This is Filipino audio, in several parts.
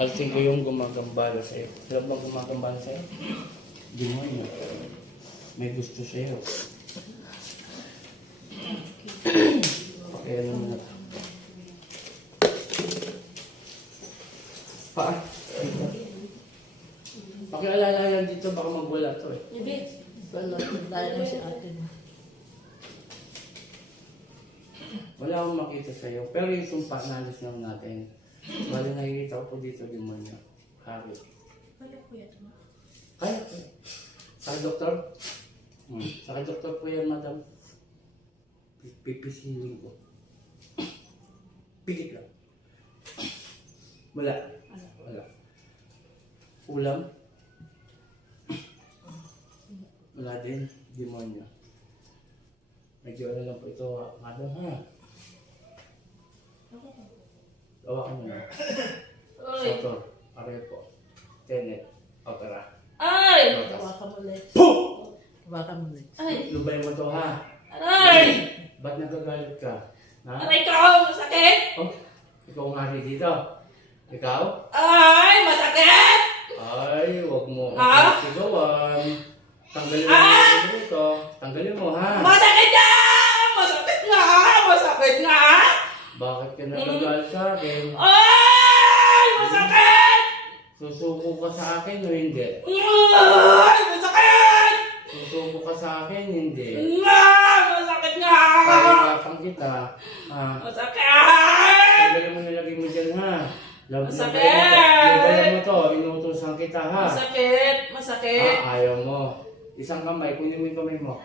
Alsin ko yung gumagambala sa'yo. Alam mo gumagambala sa'yo? Demonyo. May gusto sa'yo. Pakialam mo na. Pa? Pakialala yan dito, baka magwala to eh. Hindi. Wala. Dahil lang si ate. Wala akong makita sa'yo. Pero yung sumpa, nalis lang natin. Bali nakikita ko po dito, demonyo. Hari. Wala po yan. Kaya po. Sa doktor? Hmm. Sa doktor po yan, madam. Pipisilin ko. Pigit lang. Wala. Wala. Ulam? Wala din. Demonyo. Medyo ano lang po ito, madam ha? Gawa ka muna. Ay! Doktor, pareho po. Tenet, opera. Ay! Rotas. Hawakan mo ulit. Puh! Hawakan mo ulit. Ay! Lubay mo to ha. Aray! Ba't nagagalit ka? Ha? Aray ko! Masakit! Oh, ikaw hari dito. Ikaw? Ay! Masakit! Ay, wag mo Ah? sigawan. Tanggalin mo Ah! ito. Tanggalin mo ha. Masakit na! Masakit na! Masakit na! Bakit ka nagagalit sa akin? Ay! Masakit! Susuko ka sa akin o hindi? Ay! Masakit! Susuko ka sa akin, hindi. Ay! Masakit na! Pahirapan kita. Ha? Masakit! Tanggalin mo nilagay mo dyan ha. Lab- Masakit! Labayan mo to. Inuutosan kita ha. Masakit! Masakit! Ah, ayaw mo. Isang kamay, kunin mo yung kamay mo.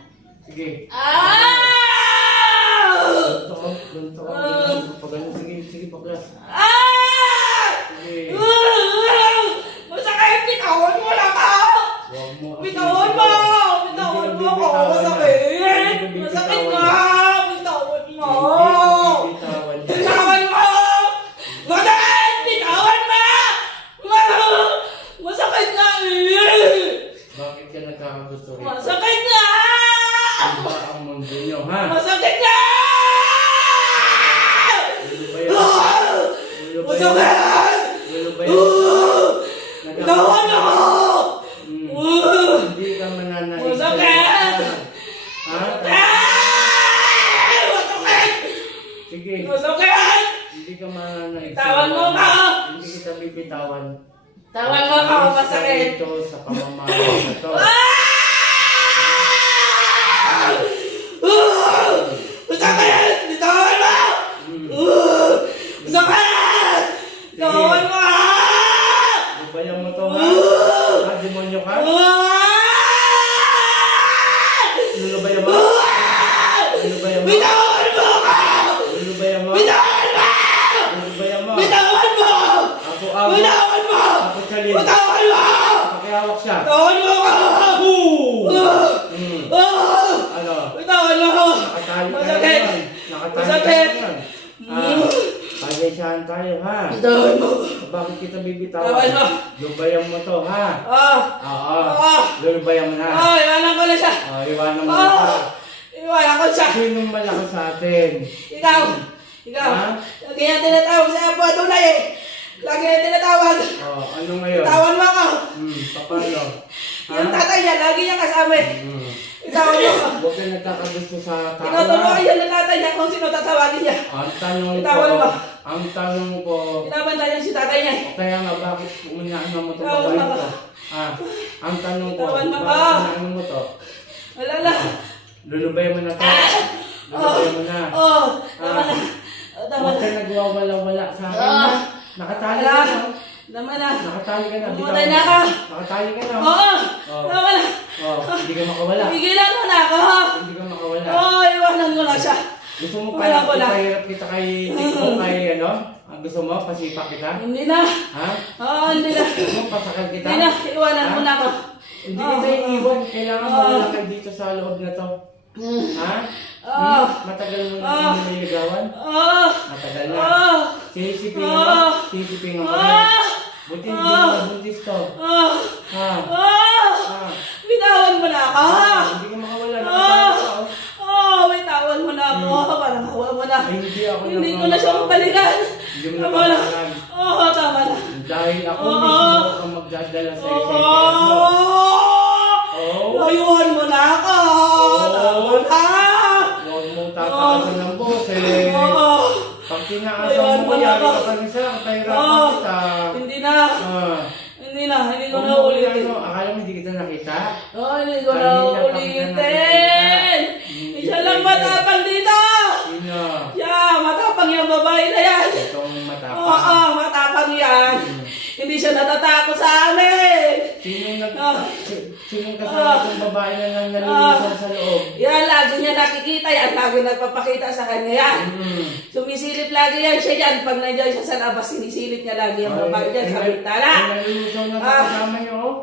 Sige. Ah! Ganito ganito. Pag ganito, sige, sige, paglas. Ah! Sige. Masakit! Bitawan mo lang ako! Huwag mo kasi. Bitawan mo! Bitawan mo ako! Masakit! Masakit nga! Bitawan mo! Yan. Bitawan mo! Masakit! Bitawan mo! Masakit nga! Bakit ka nagkakagusto rito? Masakit nga! Ano ba ang mundo nyo, ha? Masakit nga! Masakit! Bitawan ako! Hmm. Hindi ka mananaig. Masakit! Ha? Ah! Masakit! Sige. Masakit! Hindi ka mananaig. Bitawan mo ako! Hindi kita bibitawan. Tawan mo ka Masakit! Dito sa pamamahay na to. Masakit! Bitawan mo! Hmm. Masakit! Bitawan mo! Lubayan mo to, ha? Ha? Demonyo ka? Lulubayan mo? Lulubayan mo? Bitawan mo ako! Lulubayan mo? Bitawan mo! Lulubayan mo? Bitawan mo! Ako, ako. Bitawan mo! Ako, Chalin. Bitawan mo! Pakihawak siya. Bitawan mo ako! Hmm. Ah! Ano? Bitawan mo ako! Nakatali ka Masakit! naman. Nakatali ka Masakit! naman. Ah, pagyasahan tayo, ha? Bitawan mo! Bakit kita Bitawan bibitawan? mo! Lubayan mo to, ha? Ah! Oo. Ah! Lulubayan mo na. Ah! Iwanan ko na siya! Oh, iwanan mo na siya. Iwanan ko siya! Sinong malakas sa atin? Ikaw! Ikaw! Ha? Lagi niya tinatawag sa Apo Adonai eh! Lagi niya tinatawag! Oh, ano ngayon? Tawan mo ako! Hmm, paano? Ha? Yung tatay niya, lagi niya kasama eh! Hmm. Mo! Huwag ka nagkakagusto sa tao. Tinuturuan ha? niya ng tatay niya kung sino tatawagin niya! Ang tanong ko, mo. Ang tanong ko, Pinabantay niya si tatay niya kaya nga bakit unahan mo ito Itawan babae mo. ko? Ha? Ang tanong ko, mo bakit ka. unahan mo to? Wala na! Lulubay mo na to. Ah! Lulubay mo na. Oh! Tama na! Oh, Tama Huwag na! ka nagwawala-wala sa akin, Ah. ha? Nakatali ka na. Tama na! Nakatali ka na. Bitaw na ka. Nakatali ka na. Oo! Oh. Tama na! Oh, hindi ka makawala. Pigilan mo na ako! Hindi ka makawala. Oo! Oh, iwanan ko na siya! Gusto mo Wala, pa wala. ipahirap kita kay Tiko, kay ano? Ang gusto mo, pasipa kita? Hindi na! Ha? Oo! hindi na! Gusto mo, pasakal kita? Hindi na! Iwanan mo na ako! Hindi Ah. kita iiwan. Kailangan Ah. mawala kayo dito sa loob na to. Ha? Ah. Hmm? Matagal mo na Ah. uh, nililigawan? Oo! Matagal na. Oo! Sinisipin Ah. mo? Sinisipin mo ko rin. Oo! Buti hindi Ah. mo nabuntis to. Oo! Ha? Oo! Ha? Bitawan mo na ako! Ah, Hindi ka makawala. Ah. Nakatali ka, oh. Oo! Bitawan mo na ako! Parang hawa mo na! Ay, hindi ako Hindi ko na siya nakawala. mabalikan! Hindi mo Tama na! Oo! Tama na! Dahil ako Oo. mismo ang magdadala sa iyo sa impyerno. Oh! Oo. Layuan mo na ako! Oo. Tama na! Huwag mo tatakasan ng boses. Oo! Pag Ayun, tinaasan mo, yari ka. pa rin sa kahirapan Oo! kita. Hindi na! Ah. Hindi na! Hindi ko na ulitin! ano, akala mo hindi kita nakita? Oh, hindi ko na ulitin! Siya lang matapang dito! Sino? Yeah, matapang yung babae na. Oo, matapang yan! Hindi siya natatakot sa amin! Sino nag... Ah. Sino Ah. kasama itong babae na nang nalulusan sa loob? Yan, lagi niya nakikita yan. Lagi nagpapakita sa kanya yan. Hmm. Sumisilip lagi yan siya dyan. Pag nandiyan siya sa labas, sinisilip niya lagi ang babae dyan sa bintana. Nalulusaw na Ah. kasama niyo. oh.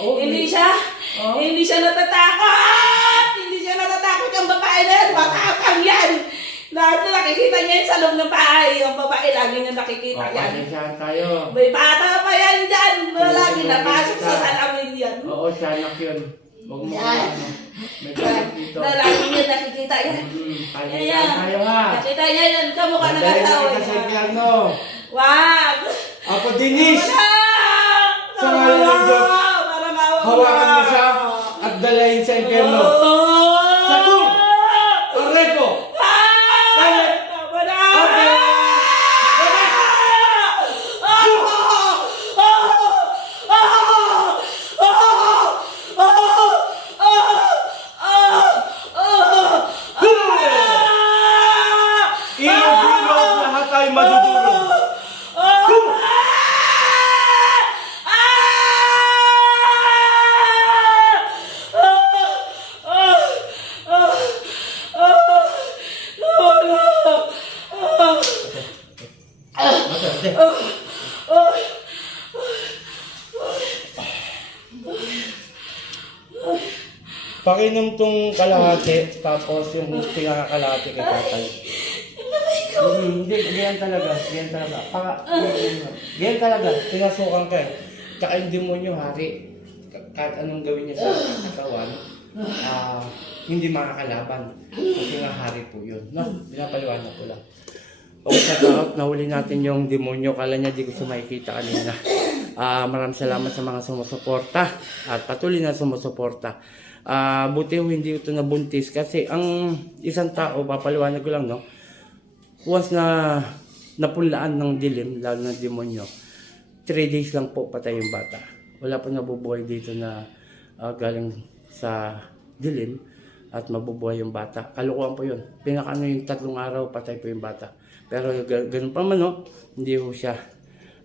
Oh, Hindi siya, Oh. hindi siya natatakot! Hindi siya natatakot yung babae na yan. Matapang yan! Lahat na nakikita niya yan sa loob ng bahay. Yung babae, lagi niya nakikita Oh, yan. pasensyahan tayo. May bata pa yan dyan. Lagi Oo, napasok sa salamin yan. Oo, siyanak yun. Huwag mo Yan. ano. May galit dito. Na lagi niya nakikita yan. Hmm, tayo Yan, yan yan. tayo ha. Nakita niya yan. Kamukha ng Madali na asawa kita sa niya. piano. Wag! Ako, Denise! Wala! Sa ngalan ng Diyos, Parang awa Hawakan mo siya at dalayin sa impyerno. Sa tum! Aray ko! Kaya! Tama na! Okay. Ilog-ilog lahat tayo madudurog. Masarte. Pakinom tong kalahati, tapos yung pinakakalahati kay tatay. Mm, Hindi, ganyan talaga, ganyan talaga. Paka, ganyan talaga, pinasukan ka. eh. Tsaka yung demonyo hari, ka- kahit anong gawin niya sa katawan, ah, hindi makakalaban. Kasi nga hari po yun. No, pinapaliwanag ko lang. O sa out, nahuli natin yung demonyo. Kala niya di ko siya makikita kanina. Ah, maraming salamat sa mga sumusuporta at patuloy na sumusuporta. Ah, buti ho hindi ito nabuntis kasi ang isang tao, papaliwanag ko lang, no? Once na napulaan ng dilim, lalo ng demonyo, 3 days lang po patay yung bata. Wala po nabubuhay dito na ah, galing sa dilim at mabubuhay yung bata. Kalukuhan po yun. Pinakano yung tatlong araw, patay po yung bata. Pero ga- ganun pa man, no? hindi po siya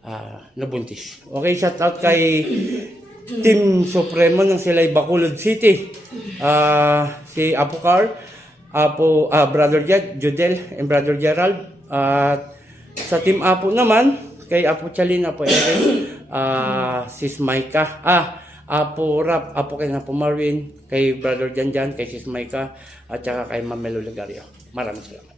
ah, nabuntis. Okay, shout out kay Team Supremo ng Silay Bacolod City. Ah, si Apo Car, Apo, ah, Brother Jed, Judel, and Brother Gerald. At sa Team Apo naman, kay Apo Chalin, Apo Eric, ah, Sis Maika, ah, Apo Rap, Apo kay Apo Marvin, kay Brother Janjan, kay Sis Maika, at saka kay Mamelo Lagario. Maraming salamat.